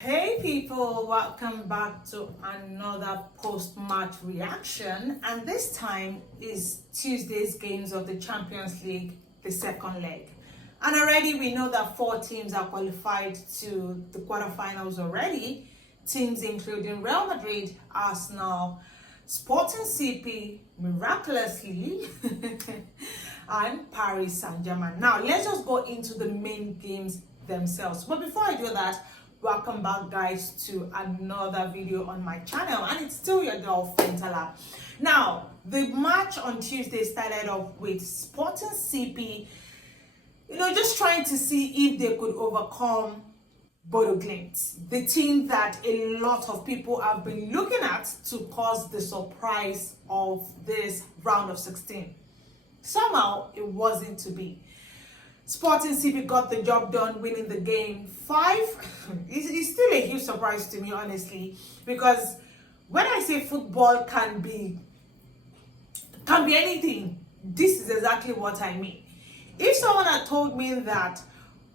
Hey people, welcome back to another post-match reaction, and this time is Tuesday's games of the Champions League, the second leg. And already we know that 4 teams are qualified to the quarterfinals already. Teams including Real Madrid, Arsenal, Sporting CP, miraculously, and Paris Saint-Germain. Now let's just go into the main games themselves. But before I do that, welcome back guys to another video on my channel, and it's still your girl Fehintola. Now the match on Tuesday started off with Sporting CP, just trying to see if they could overcome Borussia, the team that a lot of people have been looking at to cause the surprise of this round of 16. Somehow it wasn't to be. Sporting CP got the job done, winning the game 5. It's still a huge surprise to me, honestly, because when I say football can be anything, this is exactly what I mean. If someone had told me that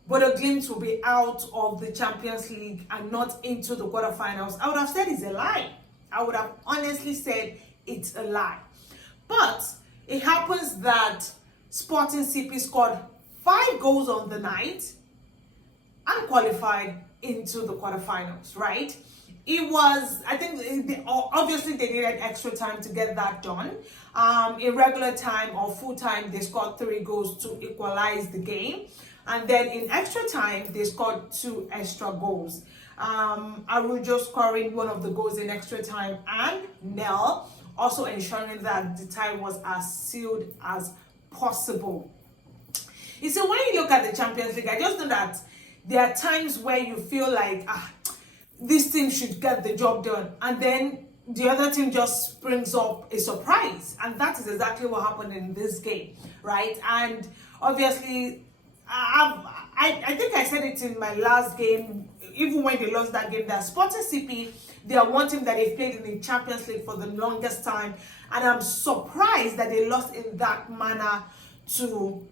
Borussia will be out of the Champions League and not into the quarterfinals, I would have said it's a lie. I would have honestly said it's a lie. But it happens that Sporting CP scored 5 goals on the night and qualified into the quarterfinals, right? It was, I think, obviously they needed extra time to get that done. In regular time or full time, they scored 3 goals to equalize the game. And then in extra time, they scored 2 extra goals. Arujo scoring one of the goals in extra time, and Nel also ensuring that the tie was as sealed as possible. You see, when you look at the Champions League, I just know that there are times where you feel like, this team should get the job done, and then the other team just springs up a surprise, and that is exactly what happened in this game, right? And obviously, I think I said it in my last game, even when they lost that game, that Sporting CP, they are one team that they've played in the Champions League for the longest time, and I'm surprised that they lost in that manner to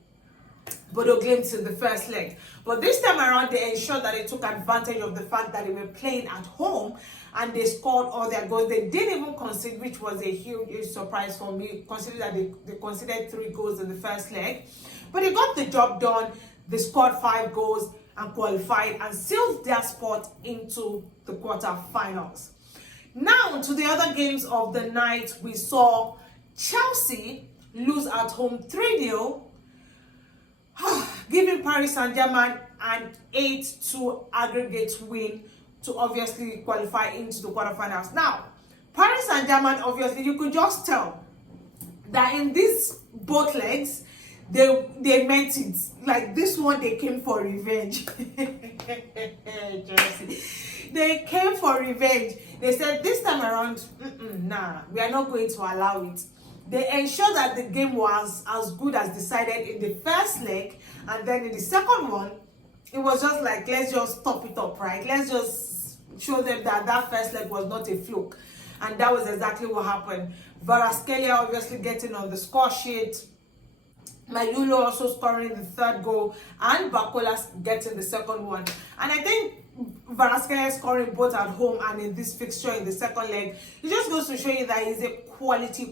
Borussia in the first leg. But this time around, they ensured that they took advantage of the fact that they were playing at home and they scored all their goals. They didn't even concede, which was a huge surprise for me, considering that they conceded 3 goals in the first leg. But they got the job done. They scored 5 goals and qualified and sealed their spot into the quarterfinals. Now to the other games of the night, we saw Chelsea lose at home 3-0, giving Paris Saint-Germain an 8-2 aggregate win to obviously qualify into the quarterfinals. Now, Paris Saint-Germain, obviously, you could just tell that in these both legs, they meant it. Like this one, they came for revenge. They came for revenge. They said this time around, nah, we are not going to allow it. They ensured that the game was as good as decided in the first leg, and then in the second one, it was just like, let's just top it up, right? Let's just show them that that first leg was not a fluke. And that was exactly what happened. Kvaratskhelia obviously getting on the score sheet, Mayulo also scoring the 3rd goal, and Bakola getting the 2nd one. And I think Kvaratskhelia scoring both at home and in this fixture in the second leg, it just goes to show you that he's a quality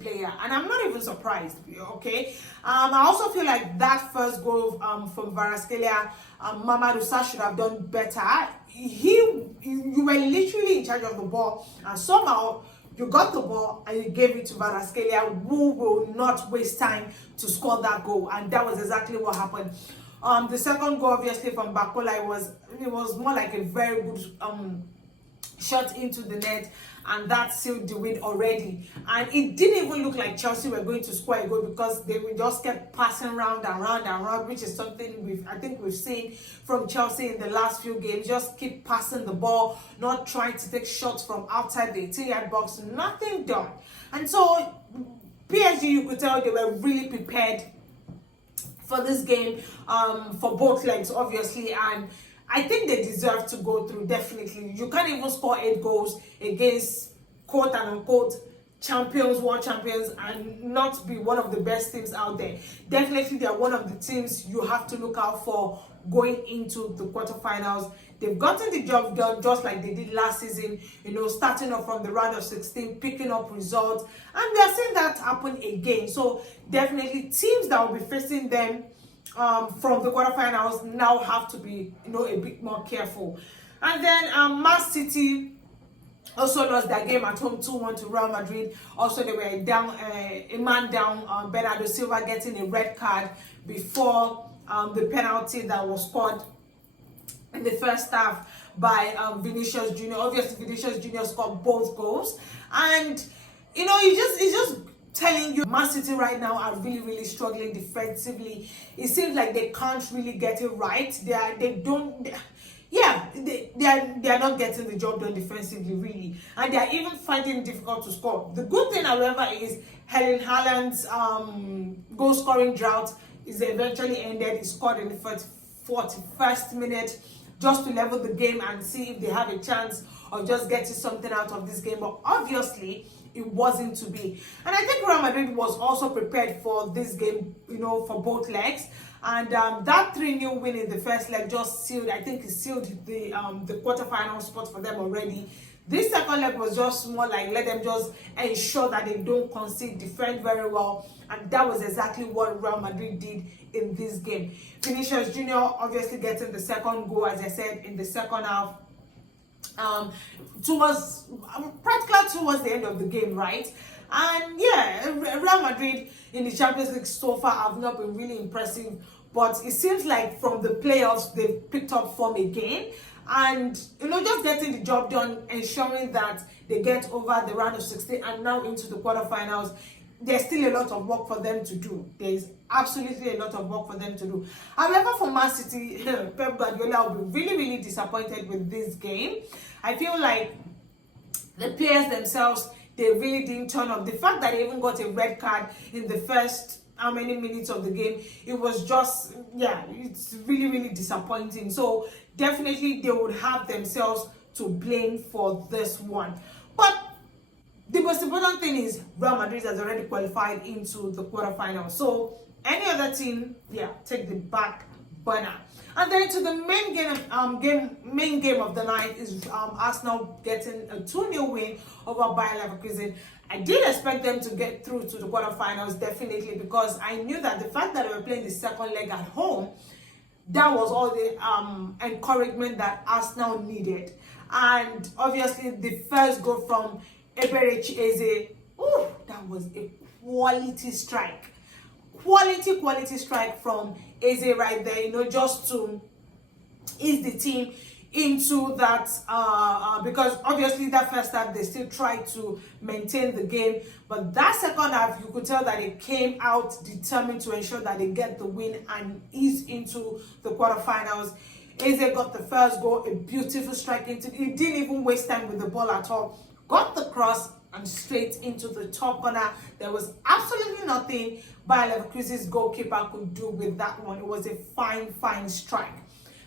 player, and I'm not even surprised. Okay, I also feel like that first goal from Kvaratskhelia, Mamadou Sarr should have done better. You were literally in charge of the ball, and somehow you got the ball and you gave it to Kvaratskhelia, who will not waste time to score that goal, and that was exactly what happened. The second goal, obviously from Bakola, it was more like a very good shot into the net, and that sealed the win already. And it didn't even look like Chelsea were going to score a goal, because they just kept passing round and round and round, which is something I think we've seen from Chelsea in the last few games. Just keep passing the ball, not trying to take shots from outside the 18-yard box, nothing done. And so PSG, you could tell they were really prepared for this game, for both legs, obviously, and I think they deserve to go through, definitely. You can't even score 8 goals against quote and unquote champions, world champions, and not be one of the best teams out there. Definitely, they're one of the teams you have to look out for going into the quarterfinals. They've gotten the job done just like they did last season, starting off from the round of 16, picking up results, and we are seeing that happen again. So definitely teams that will be facing them from the quarterfinals now have to be, a bit more careful. And then Man City also lost their game at home 2-1 to Real Madrid. Also, they were down, a man down, Bernardo Silva getting a red card before the penalty that was scored in the first half by Vinicius Junior. Obviously, Vinicius Junior scored both goals, and it's just telling you Man City right now are really, really struggling defensively. It seems like they can't really get it right. They are not getting the job done defensively, really, and they are even finding it difficult to score. The good thing, however, is Erling Haaland's goal scoring drought is eventually ended. He scored in the 41st minute just to level the game and see if they have a chance of just getting something out of this game. But obviously, it wasn't to be. And I think Real Madrid was also prepared for this game, for both legs. And that 3-0 win in the first leg just sealed the quarterfinal spot for them already. This second leg was just more like let them just ensure that they don't concede, defend very well, and that was exactly what Real Madrid did in this game. Vinicius Junior obviously getting the second goal, as I said, in the second half. Practically towards the end of the game, right? And yeah, Real Madrid in the Champions League so far have not been really impressive, but it seems like from the playoffs they've picked up form again, and just getting the job done, ensuring that they get over the round of 16 and now into the quarterfinals. There's still a lot of work for them to do. There's absolutely a lot of work for them to do. However, for Man City, Pep Guardiola will be really, really disappointed with this game. I feel like the players themselves, they really didn't turn up. The fact that they even got a red card in the first how many minutes of the game, it was just, it's really, really disappointing. So definitely they would have themselves to blame for this one. But the most important thing is Real Madrid has already qualified into the quarterfinals. So any other team, take the back burner. And then to the main game of the night is Arsenal getting a 2-0 win over Bayer Leverkusen. I did expect them to get through to the quarterfinals, definitely, because I knew that the fact that they were playing the second leg at home, that was all the encouragement that Arsenal needed. And obviously the first goal from Eberechi Eze, that was a quality strike. Quality strike from Eze right there, just to ease the team into that, because obviously that first half they still tried to maintain the game, but that second half you could tell that they came out determined to ensure that they get the win and ease into the quarterfinals. Eze got the first goal, a beautiful strike into it. He didn't even waste time with the ball at all. Got the cross and straight into the top corner. There was absolutely nothing Bayer Leverkusen's goalkeeper could do with that one. It was a fine strike.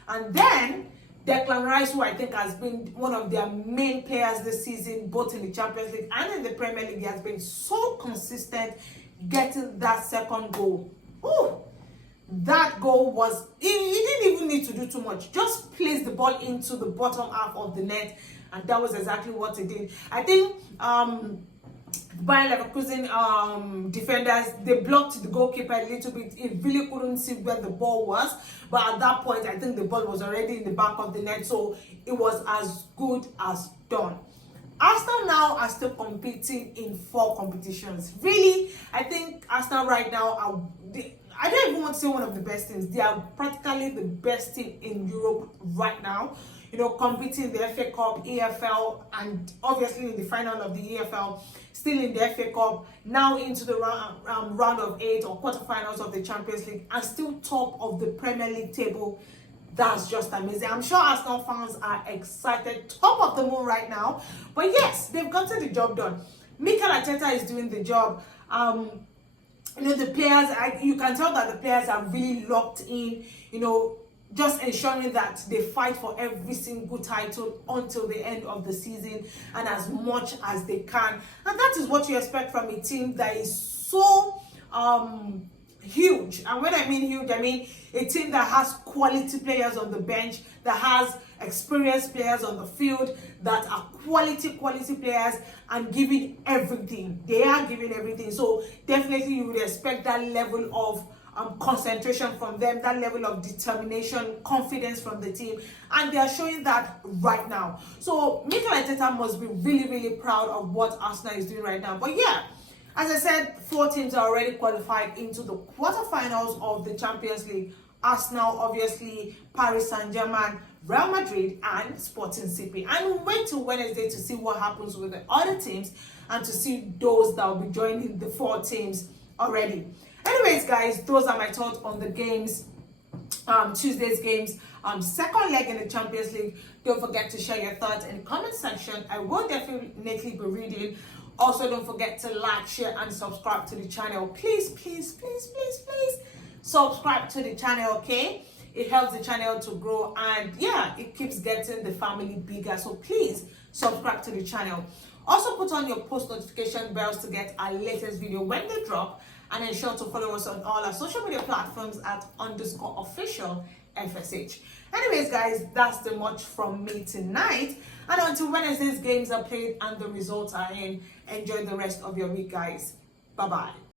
And then Declan Rice, who I think has been one of their main players this season, both in the Champions League and in the Premier League, he has been so consistent getting that second goal. That goal was, he didn't even need to do too much. Just place the ball into the bottom half of the net, and that was exactly what he did. I think Bayer Leverkusen defenders, they blocked the goalkeeper a little bit. He really couldn't see where the ball was, but at that point I think the ball was already in the back of the net, so it was as good as done. Arsenal now are still competing in 4 competitions. Really, I think Arsenal right now are, I don't even want to say one of the best teams. They are practically the best team in Europe right now. Competing in the FA Cup, EFL, and obviously in the final of the EFL, still in the FA Cup, now into the round of 8 or quarterfinals of the Champions League, and still top of the Premier League table. That's just amazing. I'm sure Arsenal fans are excited, top of the moon right now. But yes, they've gotten the job done. Mikel Arteta is doing the job. The players, you can tell that the players are really locked in, just ensuring that they fight for every single title until the end of the season and as much as they can. And that is what you expect from a team that is so huge. And when I mean huge, I mean a team that has quality players on the bench, that has experienced players on the field, that are quality players and giving everything. They are giving everything. So definitely you would expect that level of concentration from them, that level of determination, confidence from the team, and they are showing that right now. So Mikel Arteta must be really proud of what Arsenal is doing right now. But yeah, as I said, 4 teams are already qualified into the quarterfinals of the Champions League. Arsenal, obviously, Paris Saint-Germain, Real Madrid, and Sporting CP. And we'll wait till Wednesday to see what happens with the other teams and to see those that will be joining the 4 teams already. Anyways, guys, those are my thoughts on the games, Tuesday's games, second leg in the Champions League. Don't forget to share your thoughts in the comment section. I will definitely be reading. Also, don't forget to like, share, and subscribe to the channel. Please subscribe to the channel, okay? It helps the channel to grow, and yeah, it keeps getting the family bigger. So please subscribe to the channel. Also, put on your post notification bells to get our latest video when they drop, and ensure to follow us on all our social media platforms at _official FSH. Anyways, guys, that's the much from me tonight. And until Wednesday's games are played and the results are in, enjoy the rest of your week, guys. Bye-bye.